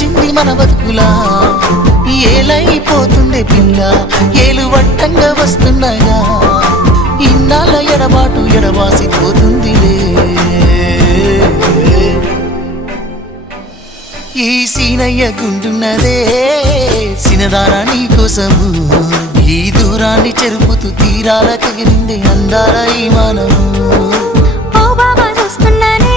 వచ్చింది మన బతుకులా ఏలైపోతుండే పిల్ల ఏలు వట్టంగా వస్తున్నాగా ఇన్నాళ్ళ ఎడబాటు ఎడవాసిపోతుందిలే ఈ సీనయ్య గుంటున్నదే సినదారా నీ కోసము ఈ దూరాన్ని చెరుపుతూ తీరాల కగిరింది అందాల ఈ మానము ఓ బాబా చూస్తున్నానే